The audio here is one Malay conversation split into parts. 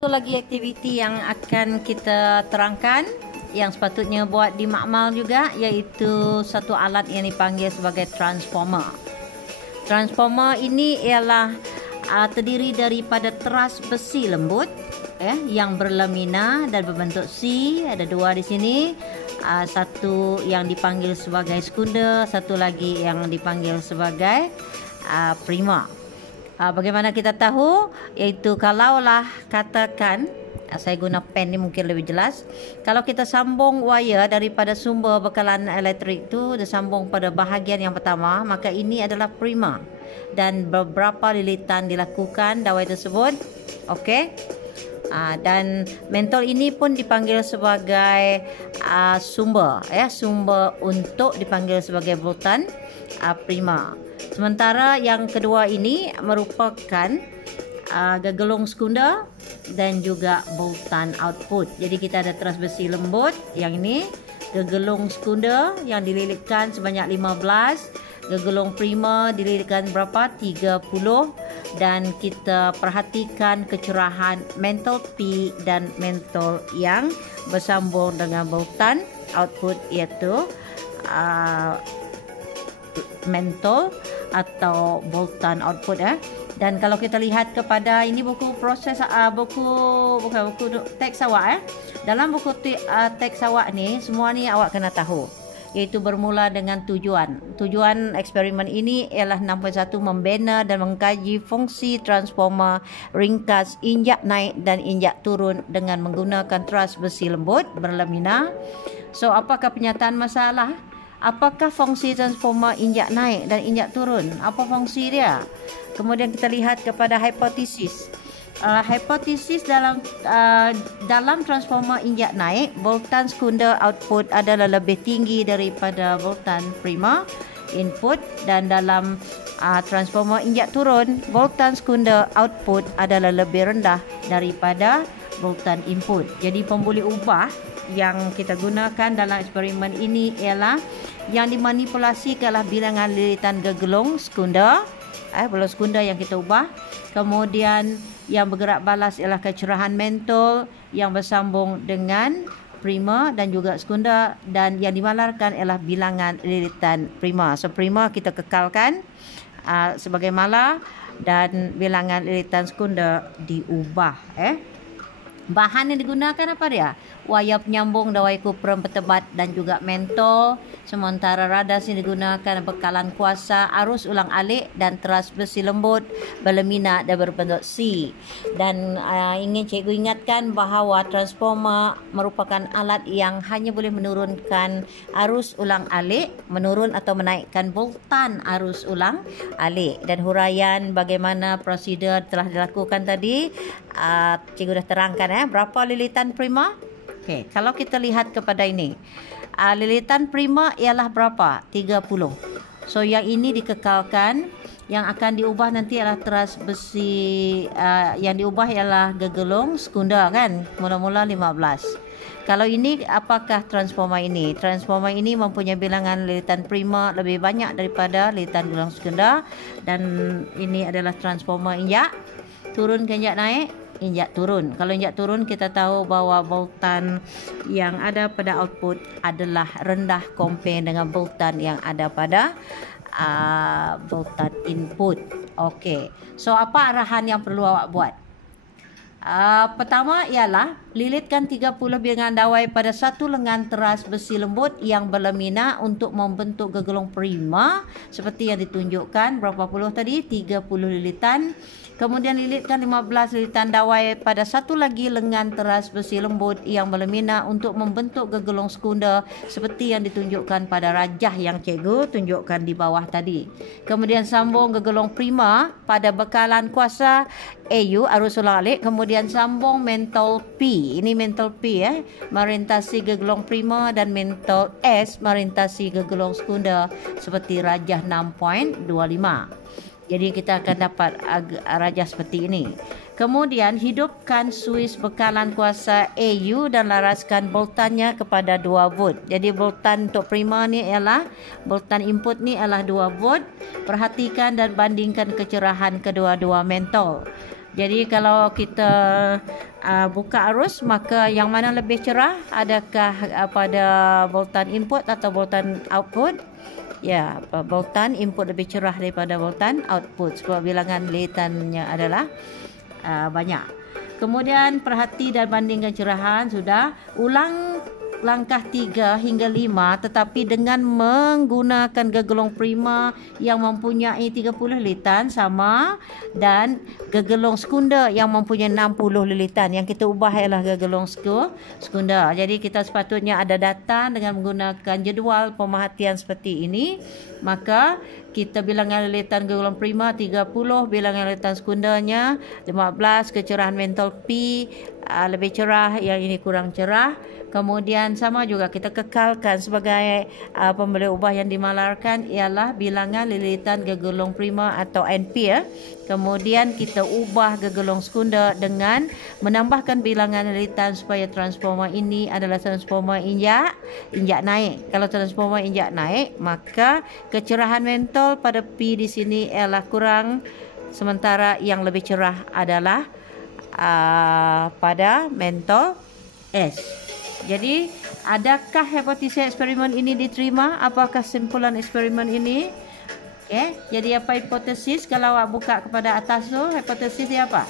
Satu lagi aktiviti yang akan kita terangkan yang sepatutnya buat di makmal juga, iaitu satu alat yang dipanggil sebagai transformer. Transformer ini ialah terdiri daripada teras besi lembut yang berlamina dan berbentuk C. Ada dua di sini. Satu yang dipanggil sebagai sekunder, satu lagi yang dipanggil sebagai prima. Bagaimana kita tahu? Iaitu kalaulah katakan, saya guna pen ni mungkin lebih jelas. Kalau kita sambung wire daripada sumber bekalan elektrik itu disambung pada bahagian yang pertama, maka ini adalah prima. Dan beberapa lilitan dilakukan dawai tersebut. Okey. Dan mentol ini pun dipanggil sebagai sumber, sumber untuk dipanggil sebagai voltan prima. Sementara yang kedua ini merupakan gegelung sekunder dan juga voltan output. Jadi kita ada teras besi lembut yang ini, gegelung sekunder yang dililitkan sebanyak 15, gegelung prima dililitkan berapa? 30, dan kita perhatikan kecerahan mentol P dan mentol yang bersambung dengan voltan output, iaitu mentol atau voltan output. Dan kalau kita lihat kepada ini buku proses buku teks awak dalam buku teks awak ni, semua ni awak kena tahu, iaitu bermula dengan tujuan eksperimen ini ialah 6.1 membina dan mengkaji fungsi transformer ringkas injak naik dan injak turun dengan menggunakan teras besi lembut berlamina. So, apakah penyataan masalah? Apakah fungsi transformer injak naik dan injak turun? Apa fungsi dia? Kemudian kita lihat kepada hipotesis. Hipotesis dalam transformer injak naik, voltan sekunder output adalah lebih tinggi daripada voltan prima input, dan dalam transformer injak turun, voltan sekunder output adalah lebih rendah daripada voltan input. Jadi pembuli ubah yang kita gunakan dalam eksperimen ini ialah yang dimanipulasi ialah bilangan lilitan gegelung sekunder, bola sekunder yang kita ubah. Kemudian yang bergerak balas ialah kecerahan mentol yang bersambung dengan prima dan juga sekunder, dan yang dimalarkan ialah bilangan lilitan prima. So prima kita kekalkan sebagai malar dan bilangan lilitan sekunder diubah. Bahan yang digunakan apa dia? Wayar penyambung dawai kuprum bertebat dan juga mentol. Sementara radas yang digunakan bekalan kuasa, arus ulang alik dan teras besi lembut berlamina dan berbentuk C. Dan ingin cikgu ingatkan bahawa transformer merupakan alat yang hanya boleh menurunkan arus ulang alik, menurun atau menaikkan voltan arus ulang alik. Dan huraian bagaimana prosedur telah dilakukan tadi, cikgu dah terangkan berapa lilitan prima. Okey, kalau kita lihat kepada ini, lilitan prima ialah berapa? 30. So yang ini dikekalkan, yang akan diubah nanti adalah teras besi, yang diubah ialah gegelung sekunder kan, mula-mula 15. Kalau ini, apakah transformer ini? Transformer ini mempunyai bilangan lilitan prima lebih banyak daripada lilitan gegelung sekunder, dan ini adalah transformer injak turun ke injak naik, injak turun. Kalau injak turun, kita tahu bahawa voltan yang ada pada output adalah rendah compare dengan voltan yang ada pada voltan input. Okey. So apa arahan yang perlu awak buat? Pertama ialah lilitkan 30 bilangan dawai pada satu lengan teras besi lembut yang berlamina untuk membentuk gegelung prima seperti yang ditunjukkan. Berapa puluh tadi? 30 lilitan. Kemudian lilitkan 15 lilitan dawai pada satu lagi lengan teras besi lembut yang berlamina untuk membentuk gegelung sekunder seperti yang ditunjukkan pada rajah yang cikgu tunjukkan di bawah tadi. Kemudian sambung gegelung prima pada bekalan kuasa AU, arus ulang alik. Kemudian sambung mentol P. Ini mentol P merintasi gegelung prima, dan mentol S merintasi gegelung sekunder seperti rajah 6.25. Jadi kita akan dapat rajah seperti ini. Kemudian hidupkan suis bekalan kuasa AU dan laraskan voltannya kepada 2 volt. Jadi voltan untuk prima ni ialah, voltan input ni ialah 2 volt. Perhatikan dan bandingkan kecerahan kedua-dua mentol. Jadi kalau kita buka arus, maka yang mana lebih cerah? Adakah pada voltan input atau voltan output? Ya, voltan input lebih cerah daripada voltan output sebab bilangan lilitannya adalah banyak. Kemudian perhati dan bandingkan cerahan. Sudah. Ulang langkah 3 hingga 5 tetapi dengan menggunakan gegelong prima yang mempunyai 30 lilitan sama, dan gegelong sekunda yang mempunyai 60 lilitan. Yang kita ubah ialah gegelong sekunda. Jadi kita sepatutnya ada data dengan menggunakan jadual pemerhatian seperti ini. Maka kita bilangan lilitan gegelong prima 30, bilangan lilitan sekundanya 15, kecerahan mentol P lebih cerah, yang ini kurang cerah. Kemudian sama juga kita kekalkan sebagai pembeli ubah yang dimalarkan ialah bilangan lilitan gegelong prima atau NP ya. Kemudian kita ubah gegelong sekunda dengan menambahkan bilangan lilitan supaya transformer ini adalah transformer injak naik. Kalau transformer injak naik, maka kecerahan mentol pada P di sini ialah kurang, sementara yang lebih cerah adalah pada mentol S. Jadi, adakah hipotesis eksperimen ini diterima? Apakah kesimpulan eksperimen ini? Okey, jadi apa hipotesis? Kalau awak buka kepada atas tu, hipotesis dia apa?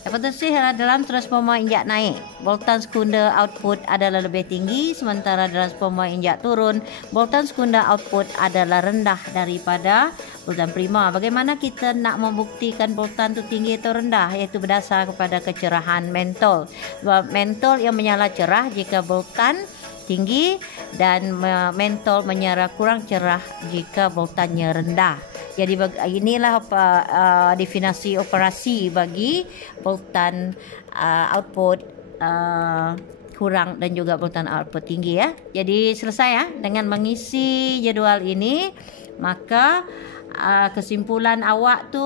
Hipotesis adalah dalam transformer injak naik, voltan sekunda output adalah lebih tinggi, sementara transformer injak turun, voltan sekunda output adalah rendah daripada voltan prima. Bagaimana kita nak membuktikan voltan itu tinggi atau rendah? Iaitu berdasar kepada kecerahan mentol. Sebab mentol yang menyala cerah jika voltan tinggi dan mentol menyala kurang cerah jika voltannya rendah. Jadi inilah definisi operasi bagi voltan output kurang dan juga voltan output tinggi ya. Jadi selesai ya dengan mengisi jadual ini, maka kesimpulan awak tu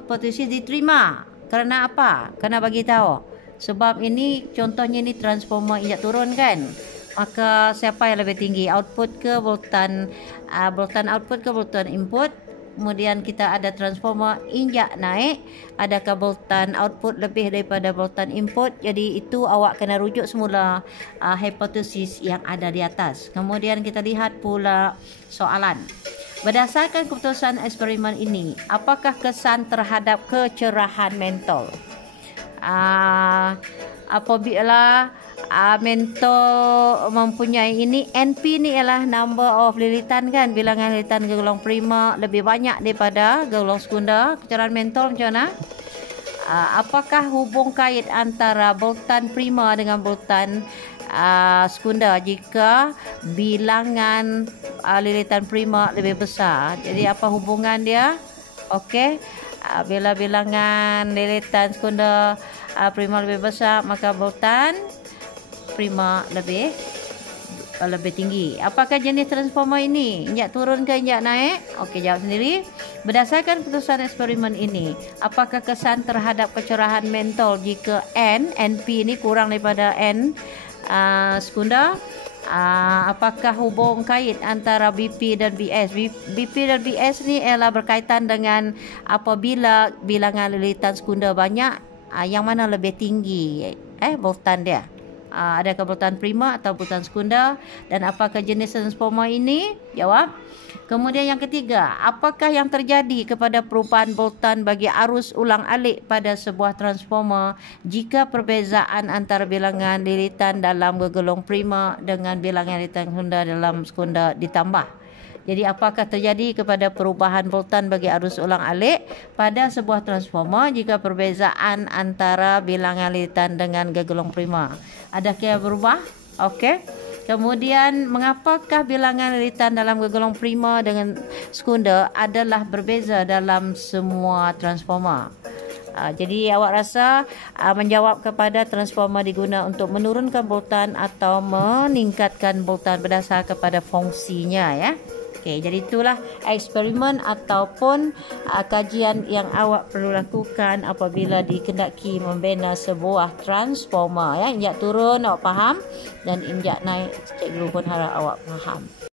hipotesis diterima. Kerana apa? Kerana bagi tahu. Sebab ini contohnya ini transformer injak turun kan. Maka siapa yang lebih tinggi, output ke voltan output ke voltan input? Kemudian kita ada transformer injak naik, adakah voltan output lebih daripada voltan input? Jadi itu awak kena rujuk semula hipotesis yang ada di atas. Kemudian kita lihat pula soalan. Berdasarkan keputusan eksperimen ini, apakah kesan terhadap kecerahan mentol? Apabila mentol mempunyai ini, NP ni ialah number of lilitan kan, bilangan lilitan gegelong prima lebih banyak daripada gegelong sekunda. Kecerahan mentol macam mana? Apakah hubung kait antara voltan prima dengan voltan sekunda jika bilangan lilitan prima lebih besar? Jadi apa hubungan dia? Okey, bila bilangan lilitan sekunda prima lebih besar, maka voltan prima lebih tinggi. Apakah jenis transformer ini? Injak turun ke injak naik? Okey, jawab sendiri. Berdasarkan keputusan eksperimen ini, apakah kesan terhadap kecerahan mentol jika NP ini kurang daripada N sekunda? Apakah hubung kait antara BP dan BS? BP dan BS ni ialah berkaitan dengan apabila bilangan lilitan sekunda banyak, yang mana lebih tinggi voltan dia? Adakah voltan prima atau voltan sekunda, dan apakah jenis transformer ini? Jawab. Kemudian yang ketiga, apakah yang terjadi kepada perubahan voltan bagi arus ulang-alik pada sebuah transformer jika perbezaan antara bilangan lilitan dalam gegelong prima dengan bilangan lilitan sekunda dalam sekunda ditambah? Jadi apakah terjadi kepada perubahan voltan bagi arus ulang-alik pada sebuah transformer jika perbezaan antara bilangan lilitan dengan gegelong prima? Adakah yang berubah? Okey. Kemudian mengapakah bilangan lilitan dalam gegelong prima dengan sekunda adalah berbeza dalam semua transformer? Jadi awak rasa menjawab kepada transformer diguna untuk menurunkan voltan atau meningkatkan voltan berdasar kepada fungsinya ya. Okey, jadi itulah eksperimen ataupun kajian yang awak perlu lakukan apabila dikendaki membina sebuah transformer ya. Injak turun awak faham, dan injak naik cikgu pun harap awak faham.